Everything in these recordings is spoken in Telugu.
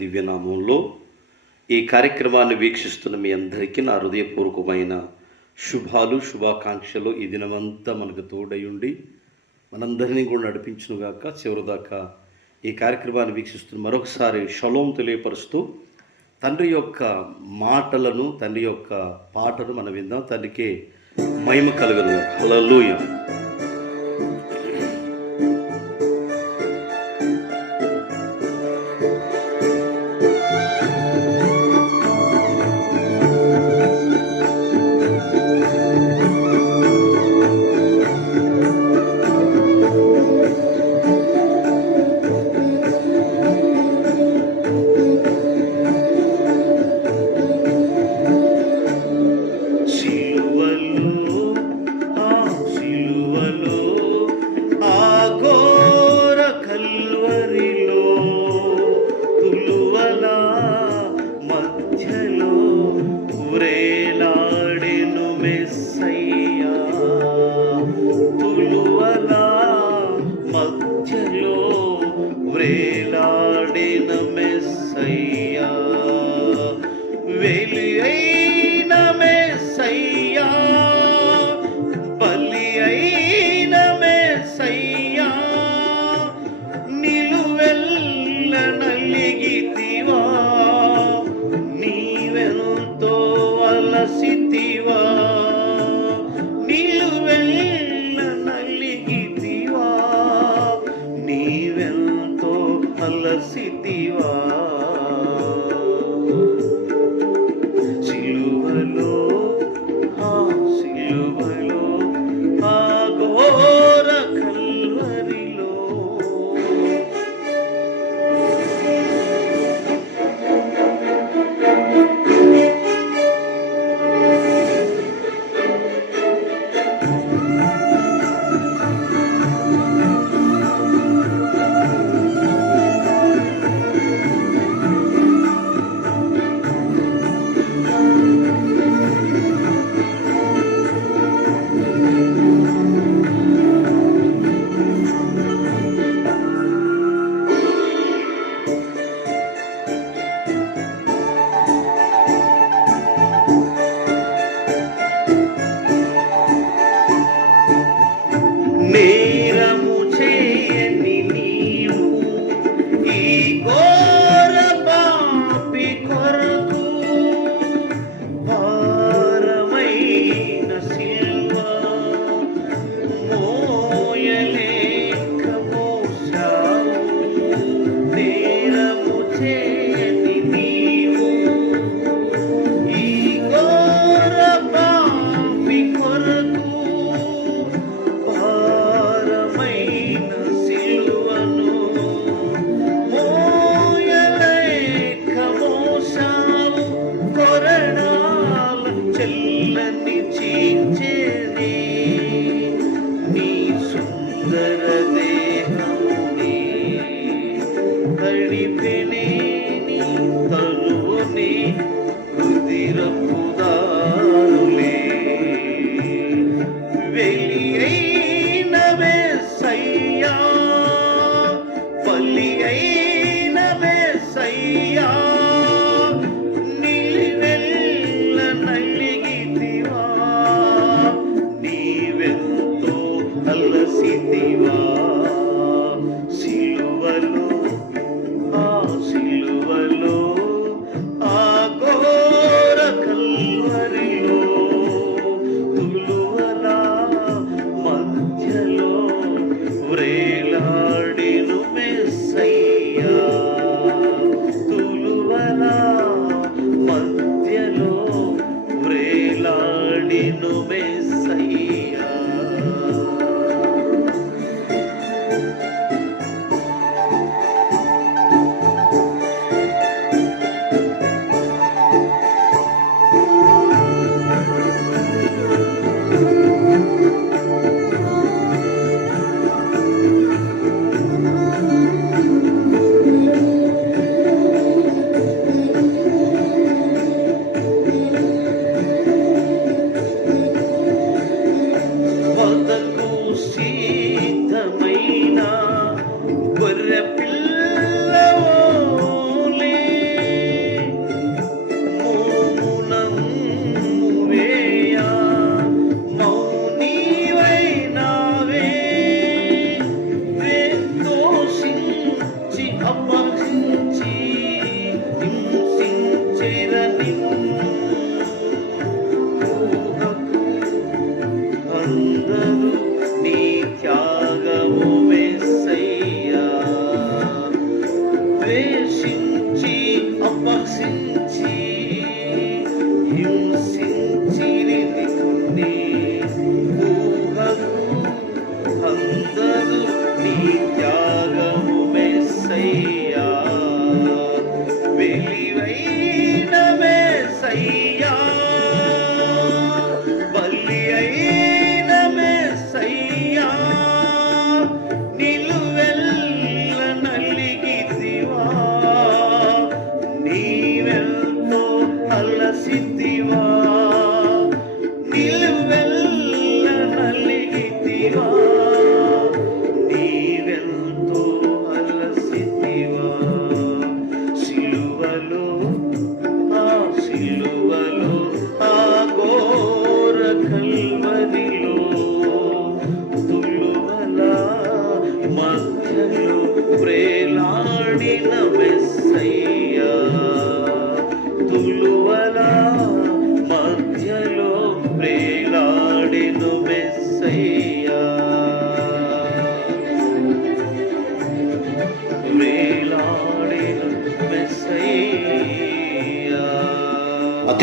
దివ్యనామంలో ఈ కార్యక్రమాన్ని వీక్షిస్తున్న మీ అందరికీ నా హృదయపూర్వకమైన శుభాకాంక్షలు. ఈ దినమంతా మనకు తోడయుండి మనందరినీ కూడా నడిపించునుగాక. చివరిదాకా ఈ కార్యక్రమాన్ని వీక్షిస్తున్న మరొకసారి షలోం తెలియపరుస్తూ తండ్రి యొక్క మాటలను, తండ్రి యొక్క పాటను మనం విందాం. తండ్రికి మహిమ కలుగును. హల్లెలూయా.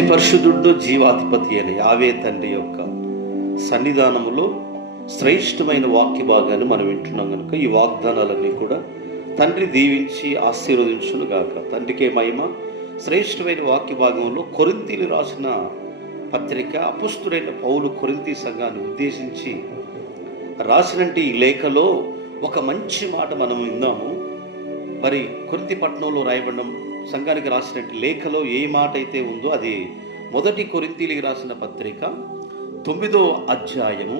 పరిశుద్ధుడు జీవాధిపతి అయిన యావే తండ్రి యొక్క సన్నిధానములో శ్రేష్టమైన వాక్య భాగాన్ని మనం వింటున్నాం కనుక ఈ వాగ్దానాలన్నీ కూడా తండ్రి దీవించి ఆశీర్వదించును గాక. తండ్రికే మహిమ. శ్రేష్టమైన వాక్య భాగంలో కొరింథీలు రాసిన పత్రిక అపుస్తుడైన పౌలు కొరింథీ సంఘాన్ని ఉద్దేశించి రాసినట్టు ఈ లేఖలో ఒక మంచి మాట మనం విన్నాము. మరి కొరింథీ పట్టణంలో రాయబడిన సంఘానికి రాసినట్టు లేఖలో ఏ మాట అయితే ఉందో అది మొదటి కొరింథీలకు రాసిన పత్రిక 9వ అధ్యాయము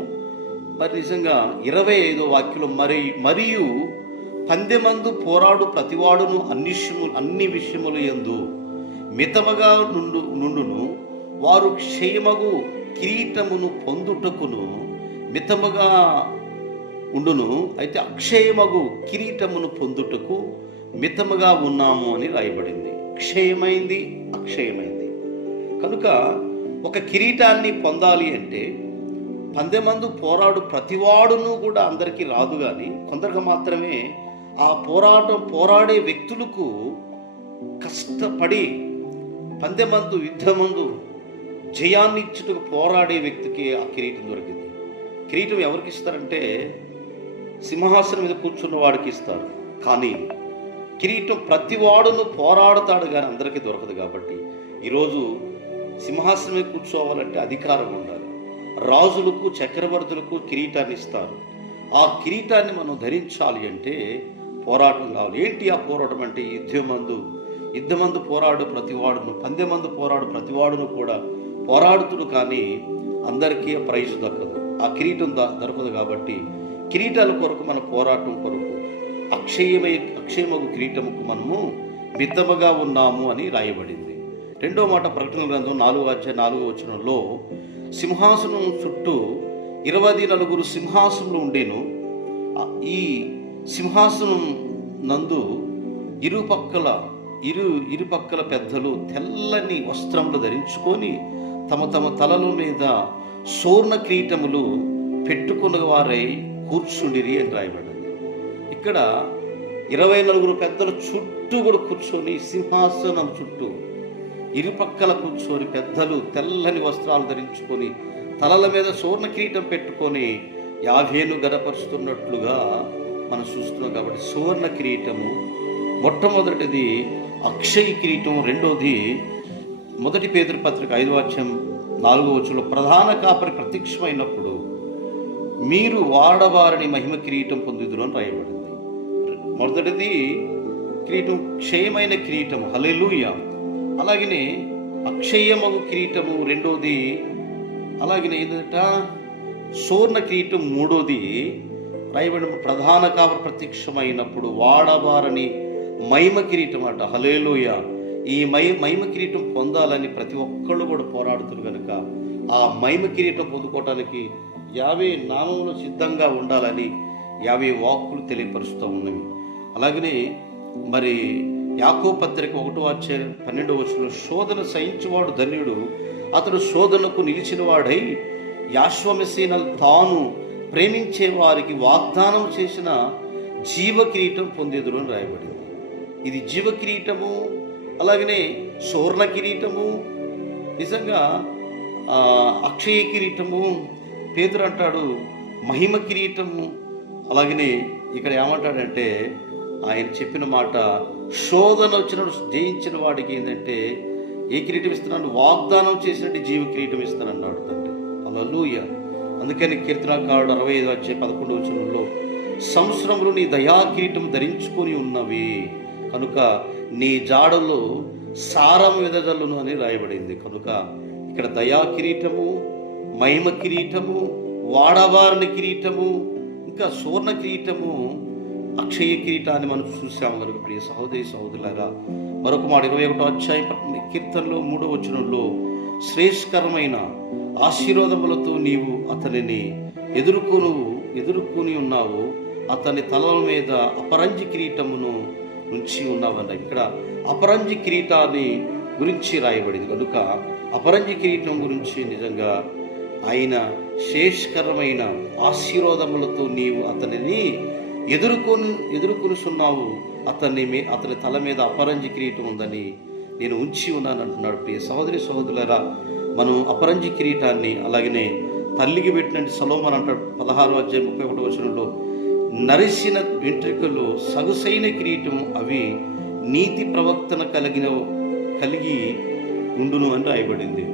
మరి నిజంగా 25వ వాక్యంలో మరియు పందెమందు పోరాడు ప్రతివాడును అన్ని విషయములు యందు మితముగా నుండును, వారు క్షయమగు కిరీటమును పొందుటకును మితముగా ఉండును, అయితే అక్షయమగు కిరీటమును పొందుటకు మితముగా ఉన్నాము అని రాయబడింది. క్షయమైంది, అక్షయమైంది. కనుక ఒక కిరీటాన్ని పొందాలి అంటే పందెమందు పోరాడు ప్రతివాడును కూడా అందరికీ రాదు, కానీ కొందరికి మాత్రమే ఆ పోరాడే వ్యక్తులకు కష్టపడి పందెమందు యుద్ధమందు జయాన్ని ఇచ్చుటకు పోరాడే వ్యక్తికి ఆ కిరీటం దొరికింది. కిరీటం ఎవరికి ఇస్తారంటే సింహాసనం మీద కూర్చున్న వాడికి ఇస్తారు, కానీ కిరీటం ప్రతివాడును పోరాడుతాడు కానీ అందరికీ దొరకదు. కాబట్టి ఈరోజు సింహాసనం మీద కూర్చోవాలంటే అధికారం ఉండాలి. రాజులకు చక్రవర్తులకు కిరీటాన్ని ఇస్తారు. ఆ కిరీటాన్ని మనం ధరించాలి అంటే పోరాటం కావాలి. ఏంటి ఆ పోరాటం అంటే యుద్ధమందు పోరాడు ప్రతివాడును, పందెమందు పోరాడు ప్రతివాడును కూడా పోరాడుతుడు, కానీ అందరికీ ప్రైజ్ దక్కదు, ఆ కిరీటం దొరకదు. కాబట్టి కిరీటాల కొరకు మన పోరాటం కొరకు అక్షయమగు కిరీటముకు మనము మితముగా ఉన్నాము అని రాయబడింది. రెండో మాట ప్రకటన గ్రంథం 4వ అధ్యాయం 4వ వచనంలో సింహాసనం చుట్టూ 24 సింహాసనములు ఉండేను. ఈ సింహాసనం నందు ఇరుపక్కల పెద్దలు తెల్లని వస్త్రములు ధరించుకొని తమ తలల మీద సువర్ణ కిరీటములు పెట్టుకున్న వారై కూర్చుండిరి అని రాయబడింది. ఇక్కడ 24 పెద్దలు చుట్టూ కూడా కూర్చొని సింహాసనం చుట్టూ ఇరుపక్కల కూర్చొని పెద్దలు తెల్లని వస్త్రాలు ధరించుకొని తలల మీద సువర్ణ కిరీటం పెట్టుకొని యావేను గనపరుస్తున్నట్లుగా మనం చూస్తున్నాం. కాబట్టి సువర్ణ కిరీటము మొట్టమొదటిది అక్షయ కిరీటం, రెండోది మొదటి పేతురు పత్రిక 5వ అధ్యాయం 4వ వచనంలో ప్రధాన కాపరి ప్రత్యక్షమైనప్పుడు మీరు వాడవారిని మహిమ కిరీటం పొందుదురు అని రాయబడింది. మొదటిది కిరీటం క్షయమైన కిరీటము, హల్లెలూయా. అలాగనే అక్షయమగు కిరీటము రెండోది, అలాగనే ఏంటంట సువర్ణ కిరీటం మూడోది రాయబడిన ప్రధాన కాపరి ప్రత్యక్షమైనప్పుడు వాడవారని మహిమ కిరీటం అట, హల్లెలూయా. ఈ మహిమ కిరీటం పొందాలని ప్రతి ఒక్కళ్ళు కూడా పోరాడుతున్నారు కనుక ఆ మహిమ కిరీటం పొందుకోవటానికి యావే నామంలో సిద్ధంగా ఉండాలని యావే వాక్కులు తెలియపరుస్తూ ఉన్నవి. అలాగనే మరి యాకోబు పత్రిక 1వ అధ్యాయం 12వ వచనంలో శోధన సహించువాడు ధన్యుడు, అతడు శోధనకు నిలిచిన వాడై యాశ్వమెస్సీనలు తాను ప్రేమించే వారికి వాగ్దానం చేసిన జీవ కిరీటం పొందేదురు అని రాయబడింది. ఇది జీవ కిరీటము, అలాగనే సువర్ణ కిరీటము, నిజంగా అక్షయ కిరీటము. పేతురు అంటాడు మహిమ కిరీటము. అలాగనే ఇక్కడ ఏమంటాడంటే ఆయన చెప్పిన మాట శోధన వచ్చినప్పుడు జయించిన వాడికి ఏంటంటే ఏ కిరీటం ఇస్తున్నాడు? వాగ్దానం చేసినట్టు జీవ కిరీటం ఇస్తానన్నాడు తండ్రి, హల్లెలూయా. అందుకని కీర్తనకారుడు 65వ అధ్యాయం 11వ వచనంలో సంవత్సరములు నీ దయా కిరీటం ధరించుకొని ఉన్నవి కనుక నీ జాడలో సారం వెదజల్లును అని రాయబడింది. కనుక ఇక్కడ దయా కిరీటము, మహిమ కిరీటము, వాడవారిని కిరీటము, ఇంకా సువర్ణ కిరీటము, అక్షయ కిరీటాన్ని మనం చూసాము కనుక ప్రియ సహోదరి సహోదరులారా, మరొక మాట 21వ అధ్యాయం కీర్తనలో 3వ వచనంలో శ్రేష్కరమైన ఆశీర్వాదములతో నీవు అతనిని ఎదుర్కొని ఉన్నావు, అతని తలల మీద అపరంజి కిరీటమును ఉంచి ఉన్నావన్న. ఇక్కడ అపరంజి కిరీటాన్ని గురించి రాయబడింది కనుక అపరంజి కిరీటం గురించి నిజంగా ఆయన శ్రేష్కరమైన ఆశీర్వాదములతో నీవు అతనిని ఎదుర్కొనుచున్నావు, అతని తల మీద అపరంజి కిరీటం ఉందని నేను ఉంచి ఉన్నాను అంటున్నాడు. ప్రియ సహోదరి సహోదరులారా, మనం అపరంజి కిరీటాన్ని, అలాగనే తల్లికి పెట్టినట్టు సొలొమోను అంటాడు 16వ అధ్యాయం 31వ వచనంలో, నరిసిన వెంట్రుకలు సొగసైన కిరీటం, అవి నీతి ప్రవక్తన కలిగి ఉండును అని రాయబడింది.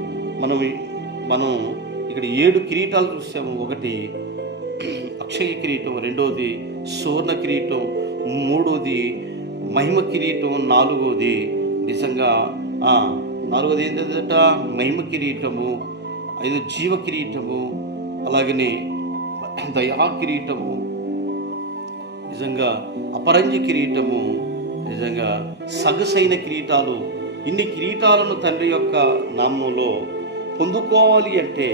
మనం ఇక్కడ 7 కిరీటాలు చూసాము. ఒకటి అక్షయ కిరీటం, రెండవది సువర్ణ కిరీటం, మూడవది మహిమ కిరీటం, నాలుగవది నిజంగా నాలుగవది ఏంటంట మహిమ కిరీటము, 5 జీవ కిరీటము, అలాగనే దయా కిరీటము, నిజంగా అపరంజి కిరీటము, నిజంగా సగసైన కిరీటాలు. ఇన్ని కిరీటాలను తండ్రి యొక్క నామంలో పొందుకోవాలి అంటే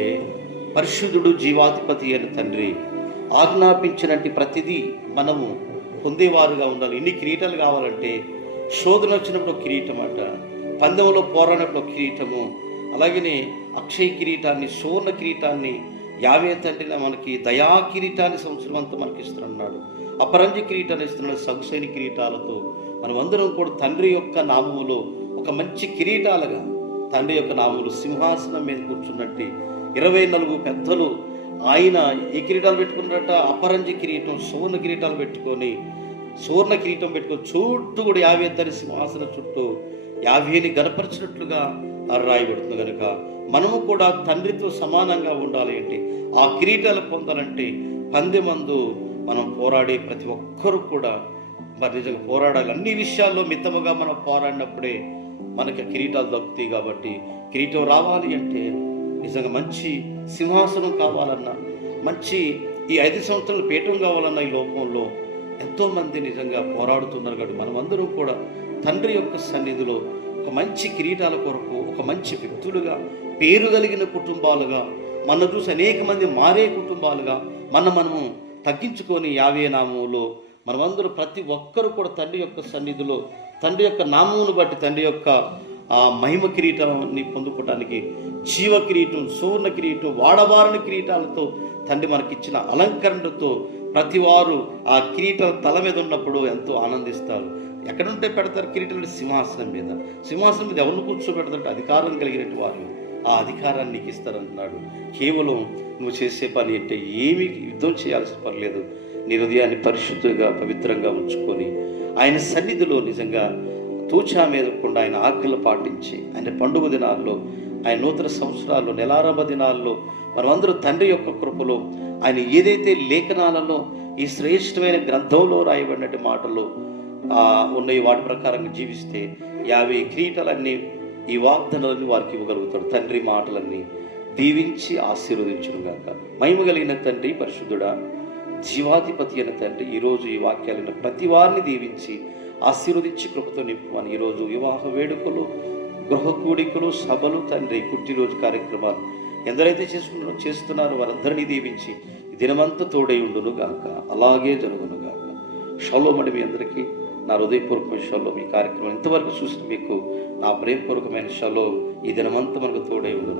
పరిశుద్ధుడు జీవాధిపతి అయిన తండ్రి ఆజ్ఞాపించినట్టు ప్రతిదీ మనము పొందేవారుగా ఉండాలి. ఇన్ని కిరీటాలు కావాలంటే శోధన వచ్చినప్పుడు ఒక కిరీటం అంట, పందెంలో పోరాడినప్పుడు ఒక కిరీటము, అలాగనే అక్షయ కిరీటాన్ని, సువర్ణ కిరీటాన్ని యావే తండ్రిన మనకి దయా కిరీటాన్ని సంవత్సరం అంతా మనకి ఇస్తున్నాడు. అపరంజి కిరీటాన్ని ఇస్తున్నాడు. సొగసైన కిరీటాలతో మనం అందరం కూడా తండ్రి యొక్క నామములో ఒక మంచి కిరీటాలుగా, తండ్రి యొక్క నామములు సింహాసనం మీద కూర్చున్నట్టు 24 పెద్దలు ఆయన ఏ కిరీటాలు పెట్టుకున్నారట? అపరంజి కిరీటం, సువర్ణ కిరీటాలు పెట్టుకొని, సువర్ణ కిరీటం పెట్టుకొని చుట్టూ కూడా 50 తని సింహాసనం చుట్టూ 50ని గనపరిచినట్లుగా రాయబడుతుంది. కనుక మనము కూడా తండ్రితో సమానంగా ఉండాలి అంటే, ఆ కిరీటాలు పొందాలంటే పందెమందు మనం పోరాడే ప్రతి ఒక్కరూ కూడా మరి నిజంగా పోరాడాలి. అన్ని విషయాల్లో మితముగా మనం పోరాడినప్పుడే మనకి కిరీటాలు దక్కుతాయి. కాబట్టి కిరీటం రావాలి అంటే నిజంగా మంచి సింహాసనం కావాలన్నా, మంచి ఈ 5 సంవత్సరాల పీఠం కావాలన్నా ఈ లోకంలో ఎంతోమంది నిజంగా పోరాడుతున్నారు. కాబట్టి మనమందరం కూడా తండ్రి యొక్క సన్నిధిలో ఒక మంచి కిరీటాల కొరకు, ఒక మంచి వ్యక్తులుగా, పేరు కలిగిన కుటుంబాలుగా, మన చూసి అనేక మంది మారే కుటుంబాలుగా మనము తగ్గించుకొని యావే నామంలో మనమందరూ ప్రతి ఒక్కరు కూడా తండ్రి యొక్క సన్నిధిలో, తండ్రి యొక్క నామమును బట్టి తండ్రి యొక్క ఆ మహిమ కిరీటాన్ని పొందుకోవటానికి జీవ కిరీటం, సువర్ణ కిరీటం, వాడబారిన కిరీటాలతో తండ్రి మనకిచ్చిన అలంకరణతో ప్రతి వారు ఆ కిరీటాల తల మీద ఉన్నప్పుడు ఎంతో ఆనందిస్తారు. ఎక్కడుంటే పెడతారు కిరీటాలు? సింహాసనం మీద. సింహాసనం మీద ఎవరిని కూర్చోబెడతారంటే అధికారం కలిగినట్టు వారు ఆ అధికారాన్ని నీకు ఇస్తారంటున్నాడు. కేవలం నువ్వు చేసే పని అంటే ఏమీ యుద్ధం చేయాల్సిన పర్లేదు. నీ హృదయాన్ని పరిశుద్ధంగా పవిత్రంగా ఉంచుకొని ఆయన సన్నిధిలో నిజంగా తూచా మీదకుండా ఆయన ఆజ్ఞలు పాటించి, ఆయన పండుగ దినాల్లో, ఆయన నూతన సంవత్సరాల్లో, నెలారంభ దినాల్లో మనమందరూ తండ్రి యొక్క కృపలో ఆయన ఏదైతే లేఖనాలలో ఈ శ్రేష్టమైన గ్రంథంలో రాయబడినట్టు మాటలు ఉన్నాయి వాటి ప్రకారంగా జీవిస్తే 50 కిరీటాలన్నీ, ఈ వాగ్దానాలన్నీ వారికి ఇవ్వగలుగుతాడు. తండ్రి మాటలన్నీ దీవించి ఆశీర్వదించునుగాక. మహిమ కలిగిన తండ్రి, పరిశుద్ధుడా, జీవాధిపతి అయిన తండ్రి, ఈరోజు ఈ వాక్యాలైన ప్రతి వారిని దీవించి ఆశీర్వదించి కృపతో నింపమని, ఈరోజు వివాహ వేడుకలు, గృహ కూడికలు, సభలు, తండ్రి పుట్టినరోజు కార్యక్రమాలు ఎందరైతే చేస్తున్నారో వారందరినీ దీవించి దినమంతా తోడై ఉండును గాక. అలాగే జరుగును గాక. షలోమ్ అండి మీ అందరికీ నా హృదయపూర్వకమైన షలోమ్. ఈ కార్యక్రమం ఇంతవరకు చూసిన మీకు నా ప్రేమపూర్వకమైన షలోమ్. ఈ దినమంతా మనకు తోడై ఉండును.